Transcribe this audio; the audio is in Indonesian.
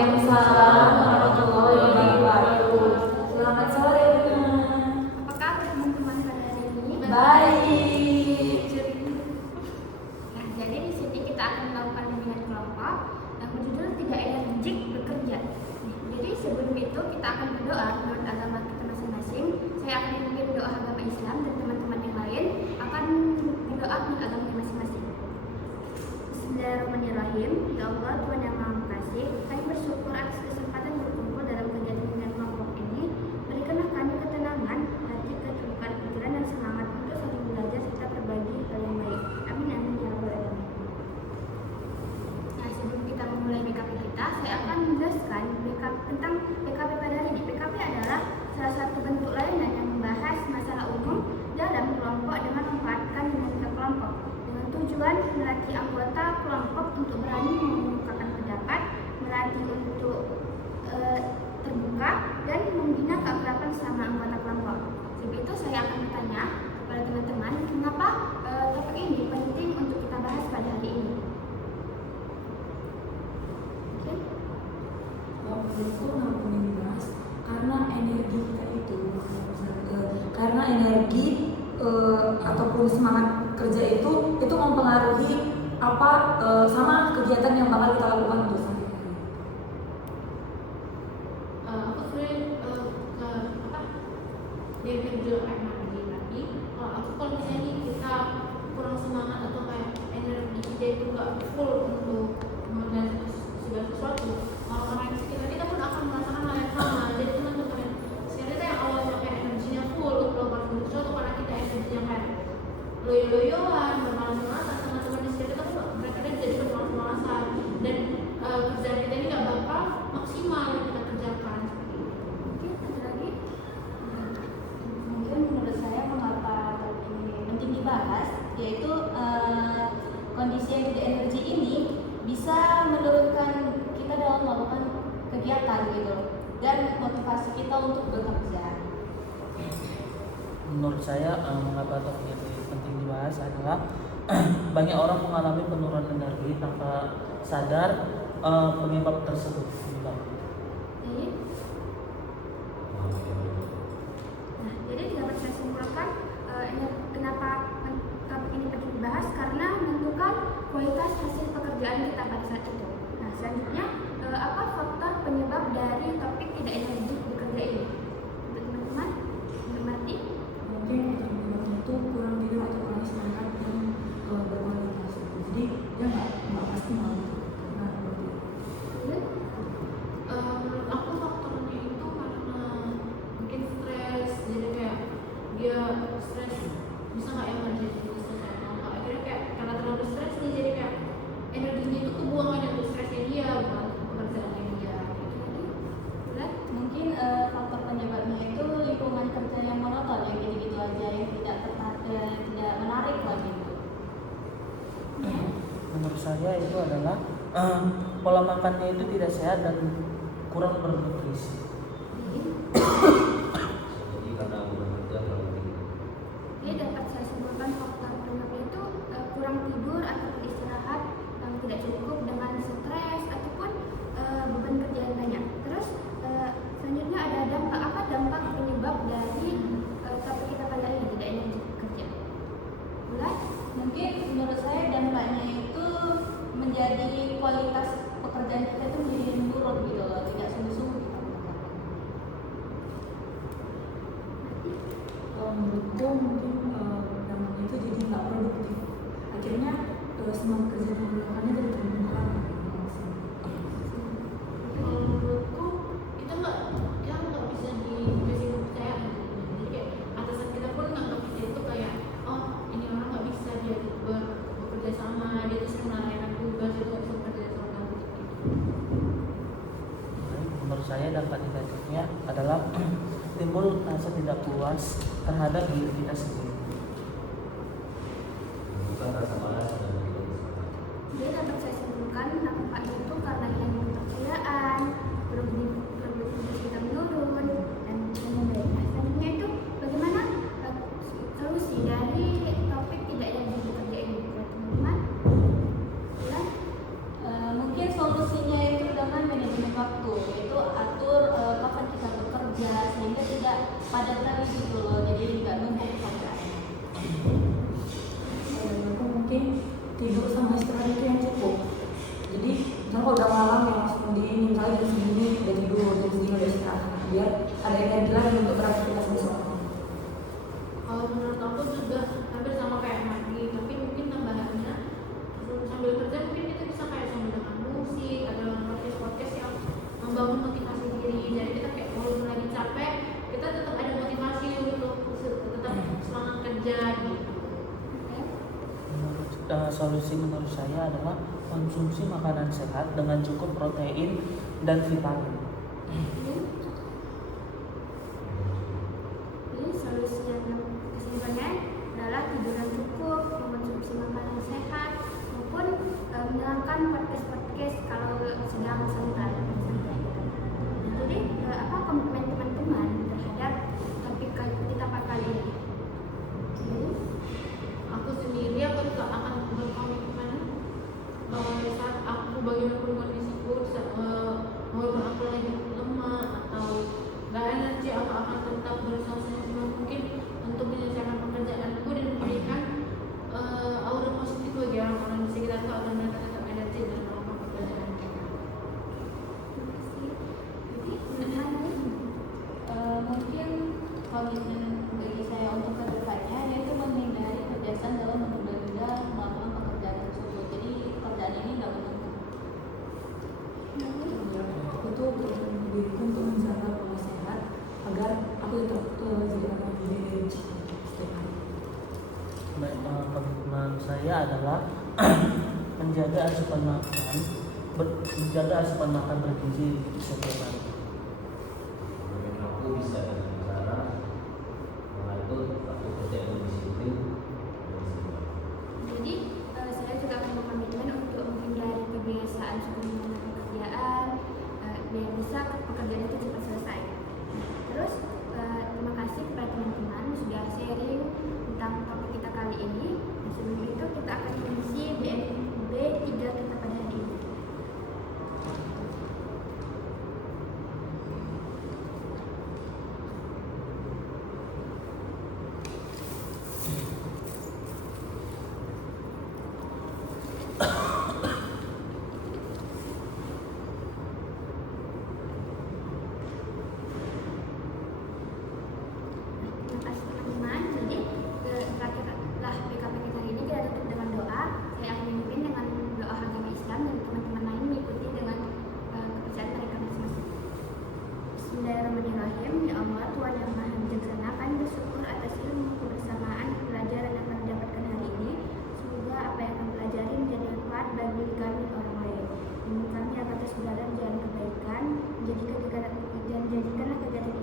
Waalaikumsalam warahmatullahi wabarakatuh. Selamat sore teman. Apa kabar teman-teman pada hari ini? Baik. Nah, jadi di sini kita akan melakukan bimbingan kelompok yang berjudul Tidak Energik Bekerja. Jadi sebelum itu kita akan berdoa menurut agama kita masing-masing. Saya akan memimpin doa agama Islam dan teman-teman yang lain akan berdoa menurut agama masing-masing. Bismillahirrahmanirrahim. Ya Allah, Tuhan yang Maha Pengasih, kami bersyukur atas kesempatan berkumpul dalam kegiatan bimbingan kelompok ini. Berikanlah kami ketenangan hati, keterbukaan pikiran dan semangat untuk saling belajar serta berbagi hal yang baik. Amin amin ya rabbal alamin. Nah, sebelum kita memulai PKP kita, saya akan menjelaskan tentang PKP pada hari ini. PKP adalah salah satu bentuk layanan yang membahas masalah umum dalam kelompok dengan memanfaatkan dinamika kelompok dengan tujuan melatih anggota kelompok untuk berani mengungkapkan pendapat, melatih untuk terbuka dan membina keakraban sama anggota kelompok. Sebab itu saya akan bertanya kepada teman-teman, mengapa topik ini penting untuk kita bahas pada hari ini? Oke? Menurutku kenapa penting dibahas? Karena energi kita itu, karena energi ataupun semangat kerja itu mempengaruhi apa sama kegiatan yang bakal kita lakukan terus. Aku sebenarnya dia kerja kayak energi tadi. Kalau misalnya kita kurang semangat atau kayak energi kita itu nggak full untuk mengerjakan segala sesuatu, orang-orang di sekitar kita pun akan merasakan hal yang sama. Jadi teman-teman sekarang kita yang awalnya kayak energinya full untuk melakukan sesuatu, karena kita energinya kayak loyo-loyoan, bermalas-malasan, teman-teman di sekitar kita pun mereka jadi bermalas-malasan dan kerjaan kita ini nggak bakal maksimal yang kita kerjakan. Oke, ada lagi? Mungkin menurut saya mengapa topik ini penting dibahas, yaitu kondisi yang tidak energi ini bisa menurunkan kita dalam melakukan kegiatan gitu dan motivasi kita untuk bekerja. Menurut saya mengapa topik ini penting dibahas adalah banyak orang mengalami penurunan energi tanpa sadar penyebab tersebut. Jadi, nah, jadi dapat saya simpulkan kenapa topik ini penting dibahas, karena menentukan kualitas hasil pekerjaan kita pada saat itu. Nah, selanjutnya apa faktor penyebab dari topik tidak energik bekerja ini? Untuk teman-teman, untuk Marti? Mungkin teman-teman itu kurang tidur atau kurang istirahat yang berkualitas. Jadi dia nggak pasti mau. Menurut aku faktornya itu karena mungkin stres, jadi kayak dia stres, bisa nggak yang ngerjain itu selesai atau nggak, akhirnya kayak karena terlalu stres nih, jadi kayak energinya itu kebuang aja untuk stresnya dia buat pekerjaannya dia. Mungkin faktor penyebabnya itu lingkungan kerja yang monoton, yang gitu-gitu aja, yang tidak menarik lagi gitu. Menurut saya itu adalah pola makannya itu tidak sehat dan kurang bernutrisi. Jadi karena bekerja terlalu tinggi. Jadi dapat saya simpulkan faktor penyebab itu kurang tidur atau istirahat yang tidak cukup dengan stres ataupun beban kerja yang banyak. Terus selanjutnya ada dampak penyebab dari topik kita pada ini tidak energi kerja. Bulan? Mungkin menurut saya dampaknya itu menjadi kualitas pekerjaan kita itu menjadi menurun gitu loh, tidak sungguh-sungguh kita mengerjakan. Menurutku mungkin dampaknya itu jadi nggak produktif. Akhirnya semua kerja yang dilakukannya jadi terbuka. Menurutku itu nggak bisa dikasih kepercayaan gitu. Jadi kayak atasan kita pun nganggap kita itu kayak, oh ini orang nggak bisa dia bekerja sama, dia tuh sering melalaikan tugas, itu nggak bisa bekerja sama gitu. Menurut saya dampak negatifnya adalah timbul rasa tidak puas terhadap diri kita sendiri. Bukan rasa malas dan juga Jadi dapat saya simpulkan dampak itu karena hilangnya kepercayaan, produktivitas kita menurun dan lain-lain. Nah, selanjutnya itu bagaimana solusi dari topik tidak energi bekerja ini, teman-teman? Bulan? Mungkin solusinya itu dengan manajemen waktu misalnya kalau udah malam ya langsung di ini, misalnya jam segini udah tidur, jam segini udah istirahat, biar ada energi lagi untuk beraktivitas besok. Kalau menurut aku juga hampir sama kayak mandi, tapi mungkin tambahannya sambil kerja mungkin kita bisa kayak sambil dengan musik atau dengan podcast yang membangun motivasi diri. Jadi kita kayak walaupun lagi capek, kita tetap ada motivasi untuk tetap semangat kerja gitu. Solusi menurut saya adalah konsumsi makanan sehat dengan cukup protein dan vitamin. Jadi solusi yang kesimpulannya adalah tidur yang cukup, mengkonsumsi makanan sehat, maupun menyenangkan podcast kalau sedang santai. Itu deh komitmen teman-teman terhadap topik kita kali ini. Aku sendiri aku juga akan berkomitmen saat aku bagaimanapun kondisiku, walaupun aku lagi lemah atau gak energi, aku akan tetap berusaha semaksimal mungkin untuk menyelesaikan pekerjaanku dan memberikan aura positif bagi orang-orang di sekitarku agar mereka tetap energi dan melakukan pekerjaan mereka. Mungkin komitmen bagi saya untuk kedepannya yaitu menghindari kebiasaan dalam menunda-nunda melakukan pekerjaan tersebut. Jadi pekerjaan ini nggak menunggu. Aku tuh diriku untuk menjaga pola sehat agar aku tetap jadi orang yang energi setiap hari. Baik, komitmen saya adalah menjaga asupan makan bergizi setiap hari. Mungkin aku bisa dengan cara mengatur waktu kerja yang disiplin. Jadi saya juga akan berkomitmen untuk menghindari kebiasaan sebelum pekerjaan biar bisa pekerjaan itu cepat selesai. Terus terima kasih kepada teman-teman sudah sharing tentang topik kita kali ini. Dan sebelum itu kita akan mengisi DNB 3 kita pada hari ini. Terima kasih teman-teman. Jadi terakhirlah PKP kita hari ini kita tutup dengan doa. Saya akan memimpin dengan doa agama Islam dan teman-teman lain mengikuti dengan kepercayaan mereka masing-masing. Bismillahirrahmanirrahim. Ya Allah, Tuhan yang Maha Bijaksana, kami bersyukur atas ilmu kebersamaan pelajaran yang kami dapatkan hari ini. Semoga apa yang kami pelajari menjadi manfaat bagi kami dan orang lain. Dan kami akan terus berada di jalan kebaikan. Jadikanlah kegiatan